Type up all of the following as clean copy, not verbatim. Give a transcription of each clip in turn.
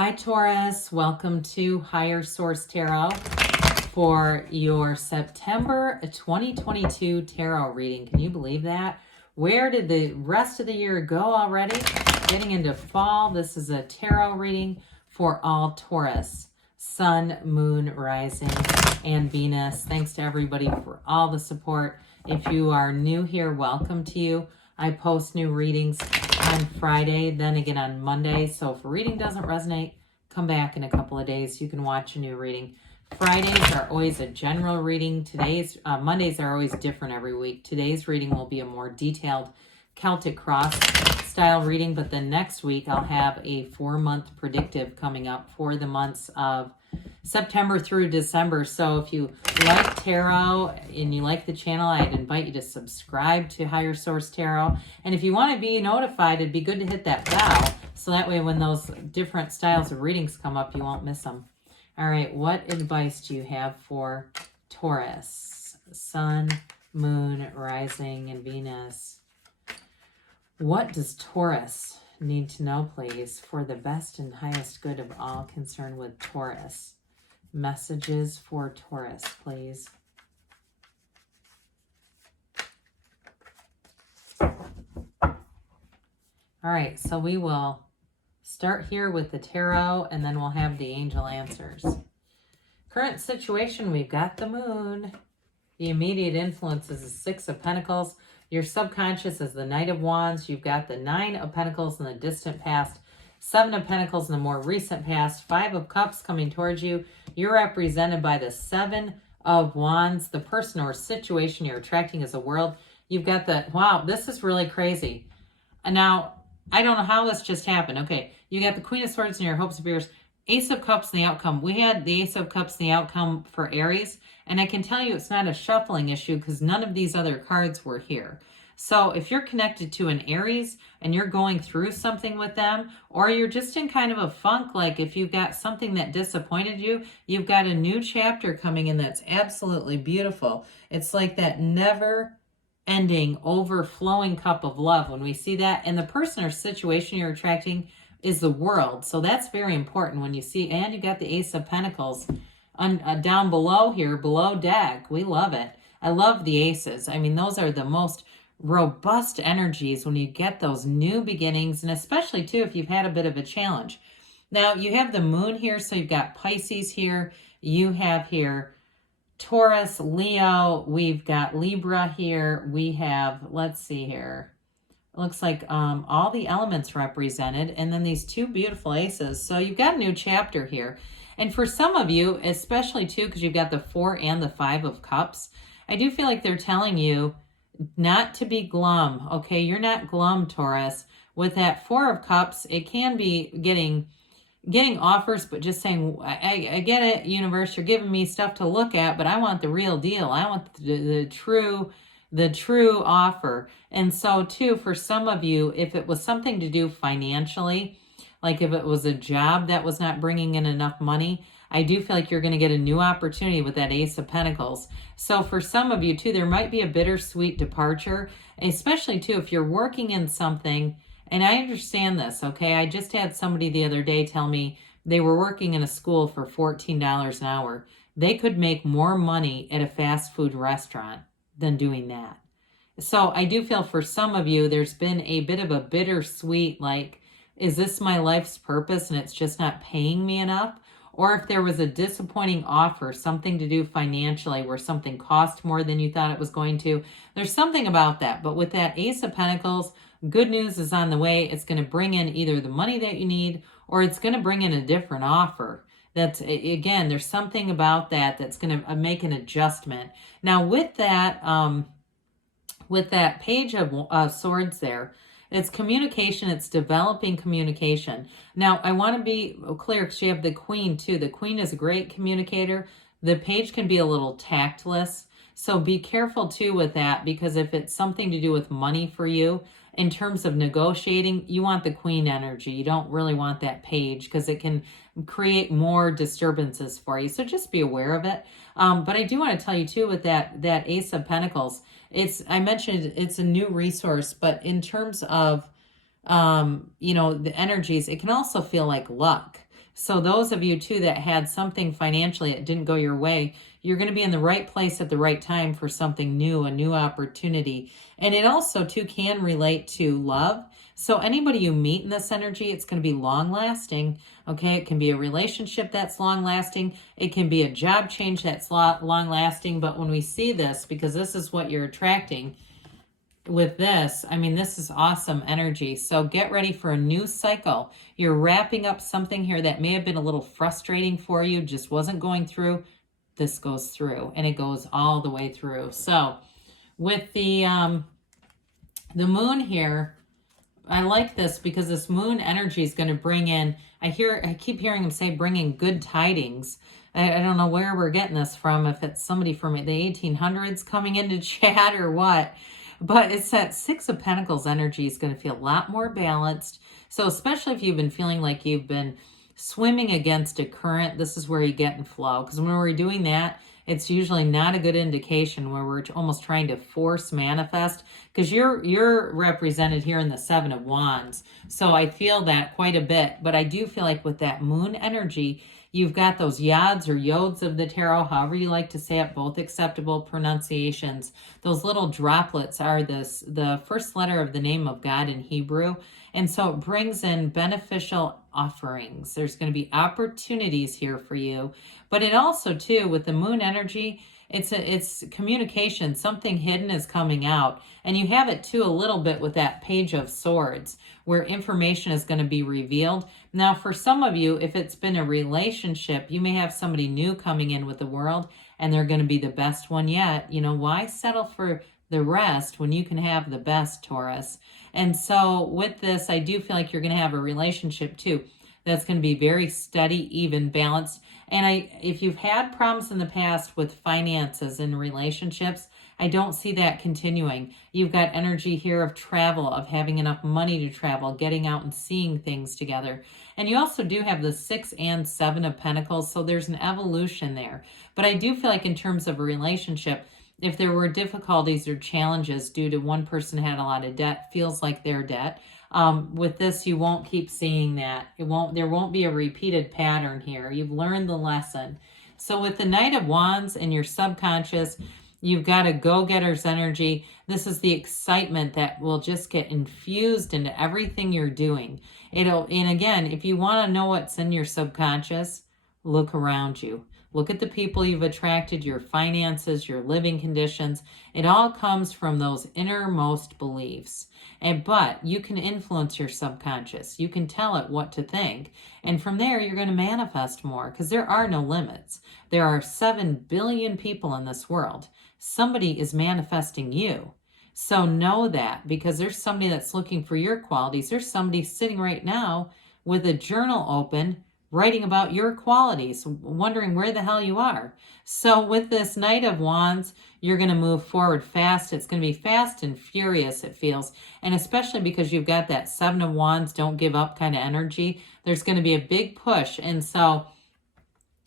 Hi Taurus, welcome to Higher Source Tarot for your September 2022 tarot reading. Can you believe that? Where did the rest of the year go already? Getting into fall, this is a tarot reading for all Taurus, Sun, Moon, Rising, and Venus. Thanks to everybody for all the support. If you are new here, welcome to you. I post new readings on Friday, then again on Monday. So if a reading doesn't resonate, come back in a couple of days. You can watch a new reading. Fridays are always a general reading. Mondays are always different every week. Today's reading will be a more detailed Celtic cross style reading, but then next week I'll have a 4-month predictive coming up for the months of September through December. So if you like tarot and you like the channel, I'd invite you to subscribe to Higher Source Tarot. And if you want to be notified, it'd be good to hit that bell. So that way when those different styles of readings come up, you won't miss them. All right, what advice do you have for Taurus, Sun, Moon, Rising, and Venus? What does Taurus need to know, please, for the best and highest good of all concerned with Taurus? Messages for Taurus, please. All right, so we will start here with the tarot, and then we'll have the angel answers. Current situation, we've got the moon. The immediate influence is the 6 of Pentacles. Your subconscious is the Knight of Wands. You've got the 9 of Pentacles in the distant past, 7 of Pentacles in the more recent past, 5 of Cups coming towards you. You're represented by the 7 of Wands. The person or situation you're attracting is a world. You've got the, wow, this is really crazy. And now, I don't know how this just happened. Okay, you got the Queen of Swords and your hopes and fears, Ace of Cups and the outcome. We had the Ace of Cups and the outcome for Aries, and I can tell you it's not a shuffling issue because none of these other cards were here. So if you're connected to an Aries and you're going through something with them, or you're just in kind of a funk, like if you've got something that disappointed you, you've got a new chapter coming in that's absolutely beautiful. It's like that never ending, overflowing cup of love when we see that. And the person or situation you're attracting is the world. So that's very important when you see, and you got the Ace of Pentacles down below here, below deck. We love it. I love the aces. I mean, those are the most robust energies when you get those new beginnings, and especially too if you've had a bit of a challenge. Now you have the moon here, so you've got Pisces here. You have here Taurus, Leo, we've got Libra here, we have, let's see here, it looks like all the elements represented, and then these 2 beautiful aces. So you've got a new chapter here. And for some of you, especially too, because you've got the 4 and the 5 of Cups, I do feel like they're telling you not to be glum, okay? You're not glum, Taurus. With that 4 of Cups, it can be getting offers, but just saying, I get it, universe, you're giving me stuff to look at, but I want the real deal. I want the true offer. And so too, for some of you, if it was something to do financially, like if it was a job that was not bringing in enough money, I do feel like you're going to get a new opportunity with that Ace of Pentacles. So for some of you too, there might be a bittersweet departure, especially too, if you're working in something. And I understand this, okay? I just had somebody the other day tell me they were working in a school for $14 an hour. They could make more money at a fast food restaurant than doing that. So I do feel for some of you, there's been a bit of a bittersweet, like, is this my life's purpose and it's just not paying me enough? Or if there was a disappointing offer, something to do financially where something cost more than you thought it was going to. There's something about that. But with that Ace of Pentacles, good news is on the way. It's going to bring in either the money that you need, or it's going to bring in a different offer. That's, again, there's something about that that's going to make an adjustment. Now with that Page of Swords there, it's communication. It's developing communication. Now, I want to be clear because you have the Queen too. The Queen is a great communicator. The Page can be a little tactless. So be careful too with that, because if it's something to do with money for you, in terms of negotiating, you want the Queen energy. You don't really want that Page because it can create more disturbances for you. So just be aware of it. But I do want to tell you too, with that Ace of Pentacles, I mentioned it's a new resource, but in terms of, the energies, it can also feel like luck. So those of you too that had something financially that didn't go your way, you're going to be in the right place at the right time for something new, a new opportunity. And it also too can relate to love. So anybody you meet in this energy, it's going to be long lasting. Okay. It can be a relationship that's long lasting. It can be a job change that's long lasting. But when we see this, because this is what you're attracting, with this, I mean, this is awesome energy. So get ready for a new cycle. You're wrapping up something here that may have been a little frustrating for you, just wasn't going through. This goes through, and it goes all the way through. So with the moon here, I like this because this moon energy is going to bring in, I keep hearing him say bringing good tidings. I don't know where we're getting this from, if it's somebody from the 1800s coming into chat or what. But it's that Six of Pentacles energy is going to feel a lot more balanced. So especially if you've been feeling like you've been swimming against a current, this is where you get in flow. Because when we're doing that, it's usually not a good indication, where we're almost trying to force manifest. Because you're represented here in the Seven of Wands. So I feel that quite a bit. But I do feel like with that moon energy, you've got those yods or yods of the tarot, however you like to say it, both acceptable pronunciations. Those little droplets are the first letter of the name of God in Hebrew. And so it brings in beneficial offerings. There's going to be opportunities here for you. But it also, too, with the moon energy, it's communication. Something hidden is coming out. And you have it, too, a little bit with that Page of Swords, where information is going to be revealed. Now, for some of you, if it's been a relationship, you may have somebody new coming in with the world, and they're going to be the best one yet. You know, why settle for the rest when you can have the best, Taurus? And so with this, I do feel like you're going to have a relationship, too, that's going to be very steady, even, balanced. And if you've had problems in the past with finances and relationships, I don't see that continuing. You've got energy here of travel, of having enough money to travel, getting out and seeing things together. And you also do have the 6 and 7 of Pentacles, so there's an evolution there. But I do feel like in terms of a relationship, if there were difficulties or challenges due to one person had a lot of debt, feels like their debt. With this, you won't keep seeing that. There won't be a repeated pattern here. You've learned the lesson. So with the Knight of Wands and your subconscious, you've got a go-getter's energy. This is the excitement that will just get infused into everything you're doing. And again, if you want to know what's in your subconscious, look around you. Look at the people you've attracted, your finances, your living conditions. It all comes from those innermost beliefs. But you can influence your subconscious. You can tell it what to think. And from there, you're going to manifest more, because there are no limits. There are 7 billion people in this world. Somebody is manifesting you. So know that, because there's somebody that's looking for your qualities. There's somebody sitting right now with a journal open, writing about your qualities, wondering where the hell you are. So with this Knight of Wands, you're going to move forward fast. It's going to be fast and furious, it feels. And especially because you've got that 7 of Wands, don't give up kind of energy, there's going to be a big push. And so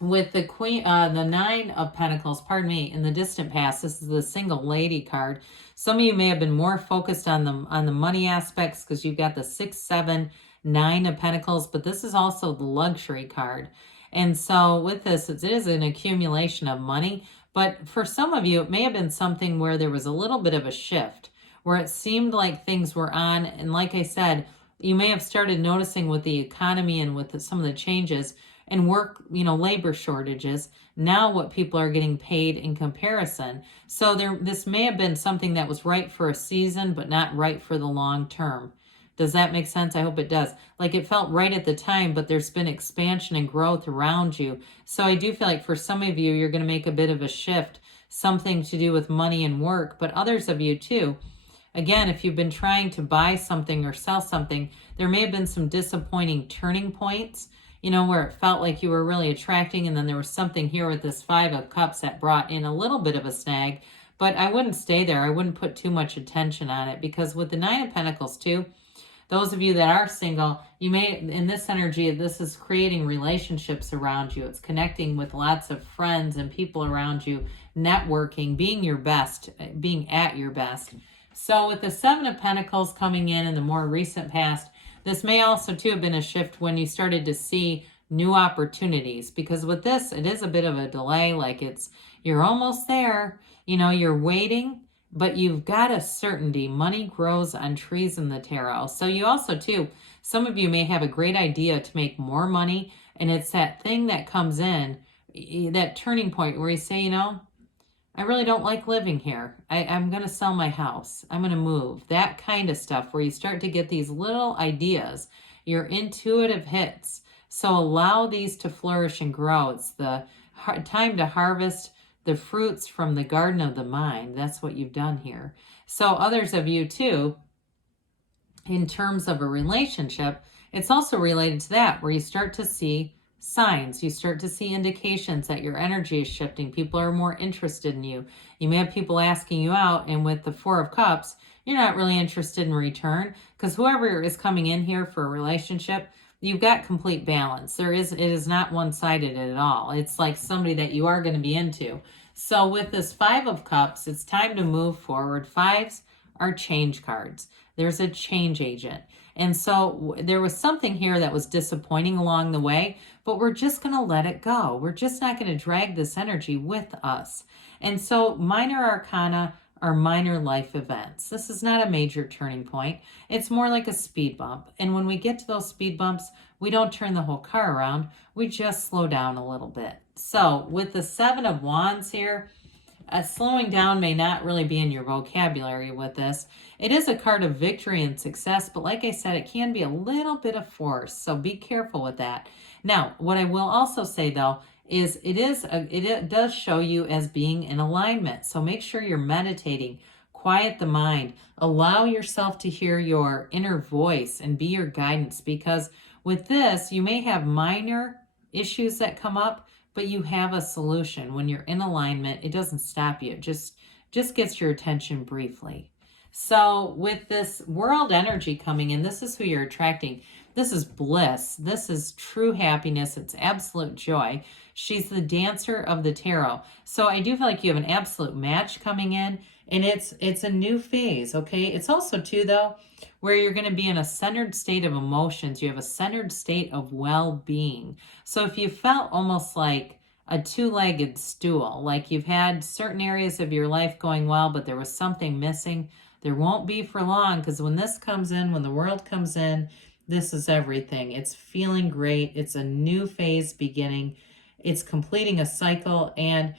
with the the 9 of Pentacles, pardon me, in the distant past, this is the single lady card. Some of you may have been more focused on the money aspects, because you've got the 6, 7, 9 of Pentacles, but this is also the luxury card. And so with this, it is an accumulation of money. But for some of you, it may have been something where there was a little bit of a shift, where it seemed like things were on. And like I said, you may have started noticing with the economy and with some of the changes and work, labor shortages, now what people are getting paid in comparison. So this may have been something that was right for a season, but not right for the long term. Does that make sense? I hope it does. Like, it felt right at the time, but there's been expansion and growth around you. So I do feel like for some of you, you're going to make a bit of a shift, something to do with money and work, but others of you too. Again, if you've been trying to buy something or sell something, there may have been some disappointing turning points, where it felt like you were really attracting, and then there was something here with this 5 of Cups that brought in a little bit of a snag. But I wouldn't stay there. I wouldn't put too much attention on it, because with the 9 of Pentacles too, those of you that are single, you may, in this energy, this is creating relationships around you. It's connecting with lots of friends and people around you, networking, being your best, being at your best. So with the 7 of Pentacles coming in the more recent past, this may also too have been a shift when you started to see new opportunities. Because with this, it is a bit of a delay, like you're almost there, you know, you're waiting, but you've got a certainty. Money grows on trees in the tarot. So you also, too, some of you may have a great idea to make more money, and it's that thing that comes in, that turning point where you say, you know, I really don't like living here. I'm going to sell my house. I'm going to move. That kind of stuff where you start to get these little ideas, your intuitive hits. So allow these to flourish and grow. It's the time to harvest the fruits from the garden of the mind. That's what you've done here. So others of you too, in terms of a relationship, it's also related to that, where you start to see signs, you start to see indications that your energy is shifting. People are more interested in you. You may have people asking you out, and with the Four of Cups, you're not really interested in return, because whoever is coming in here for a relationship, you've got complete balance. It is not one-sided at all. It's like somebody that you are going to be into. So with this Five of Cups, it's time to move forward. Fives are change cards. There's a change agent. And so there was something here that was disappointing along the way, but we're just going to let it go. We're just not going to drag this energy with us. And so minor arcana are minor life events. This is not a major turning point. It's more like a speed bump. And when we get to those speed bumps, we don't turn the whole car around. We just slow down a little bit. So with the Seven of Wands here, slowing down may not really be in your vocabulary with this. It is a card of victory and success, but like I said, it can be a little bit of force, so be careful with that. Now, what I will also say though is it does show you as being in alignment. So make sure you're meditating, quiet the mind, allow yourself to hear your inner voice and be your guidance, because with this, you may have minor issues that come up, but you have a solution. When you're in alignment, it doesn't stop you. It just gets your attention briefly. So with this world energy coming in, this is who you're attracting. This is bliss. This is true happiness. It's absolute joy. She's the dancer of the tarot. So I do feel like you have an absolute match coming in, and it's a new phase, okay? It's also too, though, where you're going to be in a centered state of emotions. You have a centered state of well-being. So if you felt almost like a two-legged stool, like you've had certain areas of your life going well, but there was something missing, there won't be for long, because when this comes in, when the world comes in, this is everything. It's feeling great. It's a new phase beginning. It's completing a cycle. And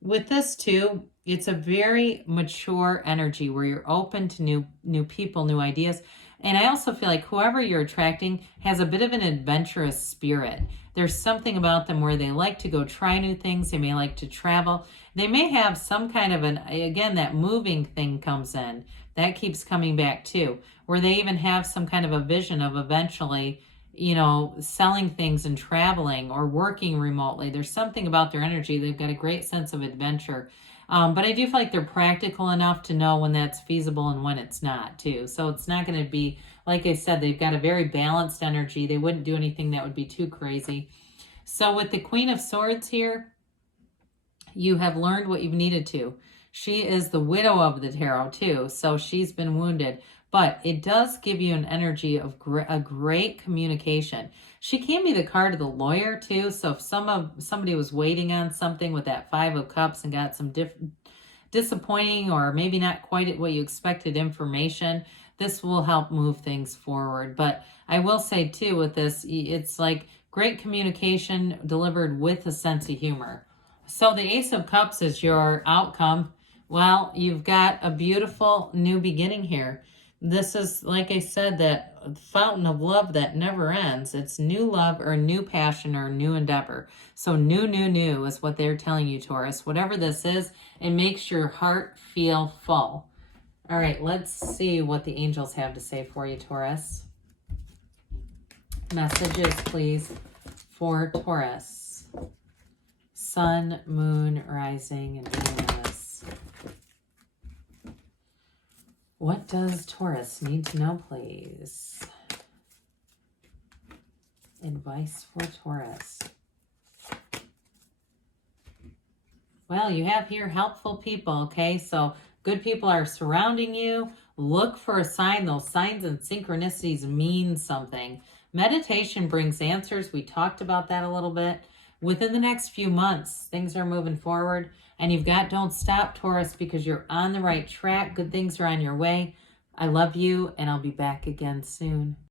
with this too, it's a very mature energy where you're open to new people, new ideas. And I also feel like whoever you're attracting has a bit of an adventurous spirit. There's something about them where they like to go try new things. They may like to travel. They may have some kind of again, that moving thing comes in. That keeps coming back too, where they even have some kind of a vision of eventually, you know, selling things and traveling or working remotely. There's something about their energy. They've got a great sense of adventure. But I do feel like they're practical enough to know when that's feasible and when it's not too. So it's not going to be, like I said, they've got a very balanced energy. They wouldn't do anything that would be too crazy. So with the Queen of Swords here, you have learned what you've needed to. She is the widow of the tarot too, so she's been wounded. But it does give you an energy of a great communication. She can be the card of the lawyer too, so if somebody was waiting on something with that Five of Cups and got some disappointing or maybe not quite what you expected information, this will help move things forward. But I will say too with this, it's like great communication delivered with a sense of humor. So the Ace of Cups is your outcome. Well, you've got a beautiful new beginning here. This is, like I said, that fountain of love that never ends. It's new love or new passion or new endeavor. So new is what they're telling you, Taurus. Whatever this is, it makes your heart feel full. All right, let's see what the angels have to say for you, Taurus. Messages, please, for Taurus. Sun, moon, rising, and Venus. What does Taurus need to know, please? Advice for Taurus. Well, you have here helpful people, okay? So good people are surrounding you. Look for a sign. Those signs and synchronicities mean something. Meditation brings answers. We talked about that a little bit. Within the next few months, things are moving forward. And you've got don't stop, Taurus, because you're on the right track. Good things are on your way. I love you, and I'll be back again soon.